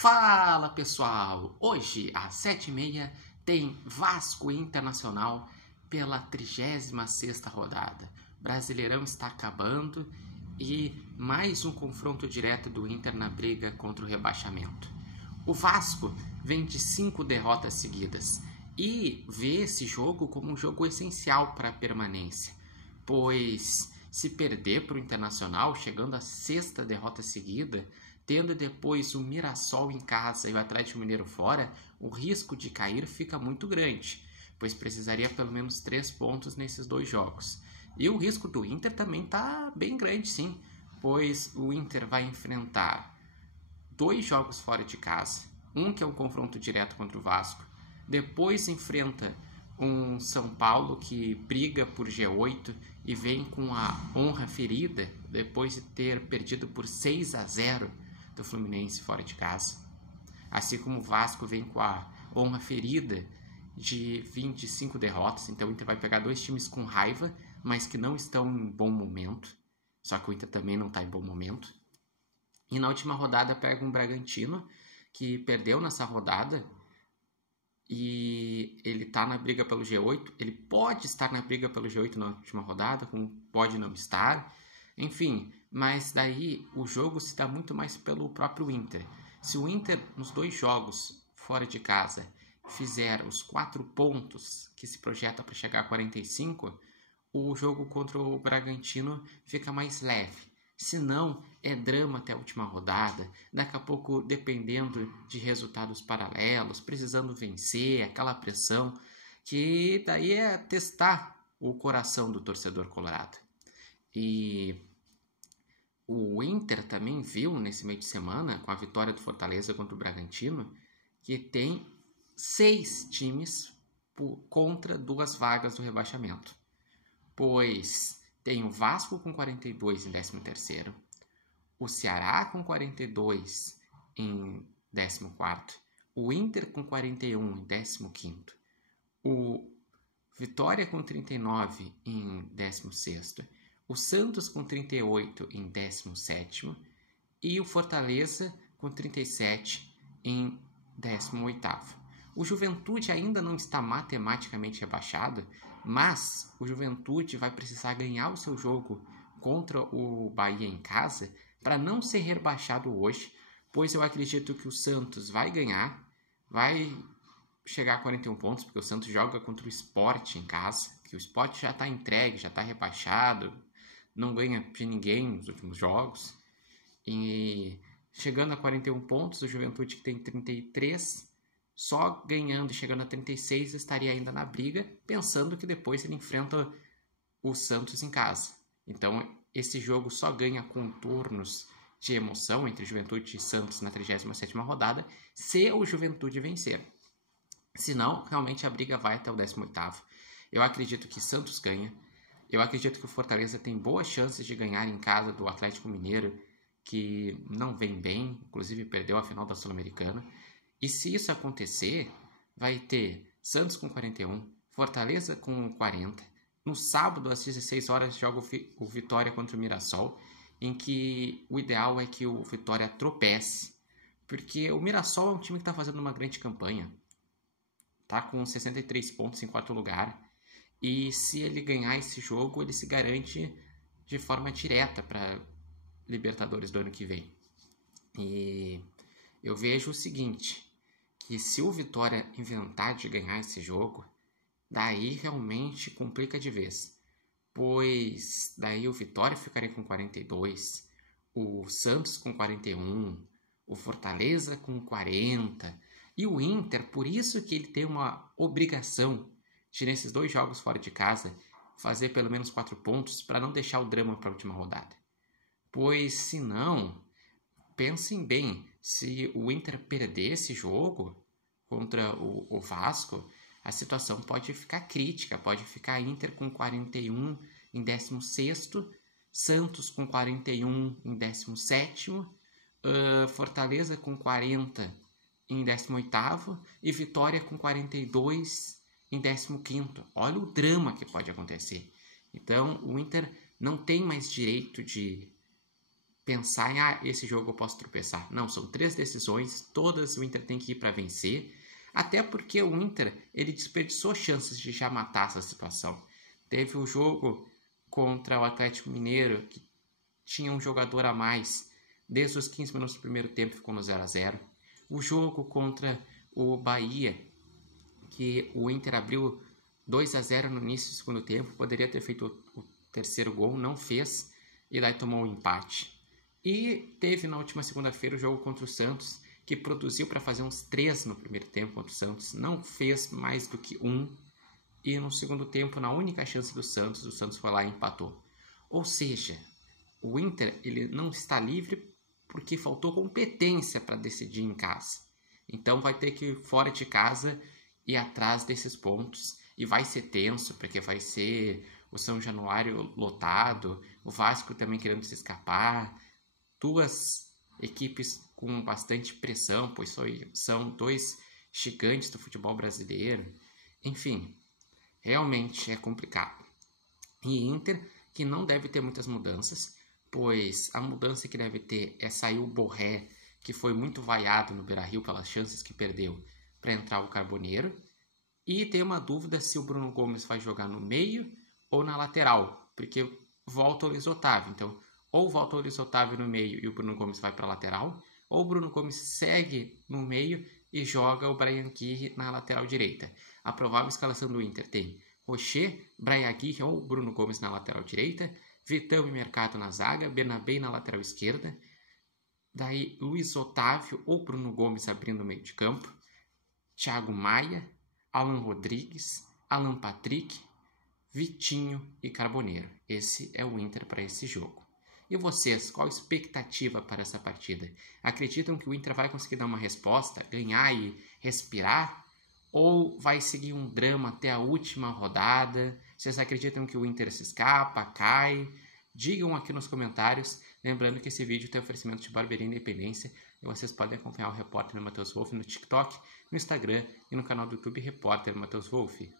Fala pessoal, hoje às 7h30 tem Vasco Internacional pela 36ª rodada. Brasileirão está acabando e mais um confronto direto do Inter na briga contra o rebaixamento. O Vasco vem de 5 derrotas seguidas e vê esse jogo como um jogo essencial para a permanência, pois se perder para o Internacional, chegando à 6ª derrota seguida, tendo depois o Mirassol em casa e o Atlético Mineiro fora, o risco de cair fica muito grande, pois precisaria pelo menos 3 pontos nesses 2 jogos. E o risco do Inter também está bem grande, sim, pois o Inter vai enfrentar 2 jogos fora de casa, um que é um confronto direto contra o Vasco, depois enfrenta um São Paulo que briga por G8 e vem com a honra ferida depois de ter perdido por 6-0 do Fluminense fora de casa. Assim como o Vasco vem com a honra ferida de 25 derrotas, então o Inter vai pegar 2 times com raiva, mas que não estão em bom momento, só que o Inter também não está em bom momento. E na última rodada pega um Bragantino, que perdeu nessa rodada, e ele está na briga pelo G8, ele pode estar na briga pelo G8 na última rodada, como pode não estar, enfim, mas daí o jogo se dá muito mais pelo próprio Inter. Se o Inter, nos 2 jogos fora de casa, fizer os 4 pontos que se projeta para chegar a 45, o jogo contra o Bragantino fica mais leve. Se não, é drama até a última rodada, daqui a pouco dependendo de resultados paralelos, precisando vencer, aquela pressão, que daí é testar o coração do torcedor colorado. E o Inter também viu nesse meio de semana, com a vitória do Fortaleza contra o Bragantino, que tem 6 times contra 2 vagas do rebaixamento. Pois tem o Vasco com 42 em 13º, o Ceará com 42 em 14º, o Inter com 41 em 15º, o Vitória com 39 em 16º, o Santos com 38 em 17º e o Fortaleza com 37 em 18º. O Juventude ainda não está matematicamente rebaixado, mas o Juventude vai precisar ganhar o seu jogo contra o Bahia em casa para não ser rebaixado hoje, pois eu acredito que o Santos vai ganhar, vai chegar a 41 pontos, porque o Santos joga contra o Sport em casa, que o Sport já está entregue, já está rebaixado, não ganha de ninguém nos últimos jogos, e chegando a 41 pontos, o Juventude que tem 33, só ganhando e chegando a 36 estaria ainda na briga, pensando que depois ele enfrenta o Santos em casa. Então esse jogo só ganha contornos de emoção entre Juventude e Santos na 37ª rodada se o Juventude vencer. Senão, realmente a briga vai até o 18º. Eu acredito que Santos ganha. Eu acredito que o Fortaleza tem boas chances de ganhar em casa do Atlético Mineiro, que não vem bem, inclusive perdeu a final da Sul-Americana. E se isso acontecer, vai ter Santos com 41, Fortaleza com 40. No sábado, às 16 horas, joga o Vitória contra o Mirassol, em que o ideal é que o Vitória tropece, porque o Mirassol é um time que está fazendo uma grande campanha. Está com 63 pontos em 4º lugar. E se ele ganhar esse jogo, ele se garante de forma direta para Libertadores do ano que vem. E eu vejo o seguinte, que se o Vitória inventar de ganhar esse jogo, daí realmente complica de vez. Pois daí o Vitória ficaria com 42, o Santos com 41, o Fortaleza com 40, e o Inter, por isso que ele tem uma obrigação de, nesses 2 jogos fora de casa, fazer pelo menos 4 pontos para não deixar o drama para a última rodada. Pois, se não, pensem bem, se o Inter perder esse jogo contra o Vasco, a situação pode ficar crítica, pode ficar Inter com 41 em 16º, Santos com 41 em 17º, Fortaleza com 40 em 18º e Vitória com 42 em 15º. Olha o drama que pode acontecer. Então, o Inter não tem mais direito de pensar em esse jogo eu posso tropeçar. Não, são 3 decisões, todas o Inter tem que ir para vencer, até porque o Inter ele desperdiçou chances de já matar essa situação. Teve o jogo contra o Atlético Mineiro, que tinha um jogador a mais, desde os 15 minutos do primeiro tempo ficou no 0-0. O jogo contra o Bahia, que o Inter abriu 2-0 no início do segundo tempo, poderia ter feito o terceiro gol, não fez, e daí tomou o empate. E teve na última segunda-feira o jogo contra o Santos, que produziu para fazer uns 3 no primeiro tempo contra o Santos, não fez mais do que 1, e no segundo tempo, na única chance do Santos, o Santos foi lá e empatou. Ou seja, o Inter ele não está livre porque faltou competência para decidir em casa. Então vai ter que ir fora de casa e atrás desses pontos. E vai ser tenso, porque vai ser o São Januário lotado, o Vasco também querendo se escapar. 2 equipes com bastante pressão, pois são 2 gigantes do futebol brasileiro. Enfim, realmente é complicado. E Inter, que não deve ter muitas mudanças, pois a mudança que deve ter é sair o Borré, que foi muito vaiado no Beira-Rio pelas chances que perdeu, para entrar o Carboneiro. E tem uma dúvida se o Bruno Gomes vai jogar no meio ou na lateral, porque volta o Luiz Otávio. Então, ou volta o Luiz Otávio no meio e o Bruno Gomes vai para a lateral, ou o Bruno Gomes segue no meio e joga o Bryan Aguirre na lateral direita. A provável escalação do Inter tem Rocher, Bryan Aguirre ou Bruno Gomes na lateral direita, Vitão e Mercado na zaga, Bernabé na lateral esquerda, daí Luiz Otávio ou Bruno Gomes abrindo o meio de campo, Thiago Maia, Alan Rodrigues, Alan Patrick, Vitinho e Carboneiro. Esse é o Inter para esse jogo. E vocês, qual a expectativa para essa partida? Acreditam que o Inter vai conseguir dar uma resposta, ganhar e respirar? Ou vai seguir um drama até a última rodada? Vocês acreditam que o Inter se escapa, cai? Digam aqui nos comentários. Lembrando que esse vídeo tem oferecimento de Barbearia Independência e vocês podem acompanhar o Repórter Matheus Wolff no TikTok, no Instagram e no canal do YouTube Repórter Matheus Wolff.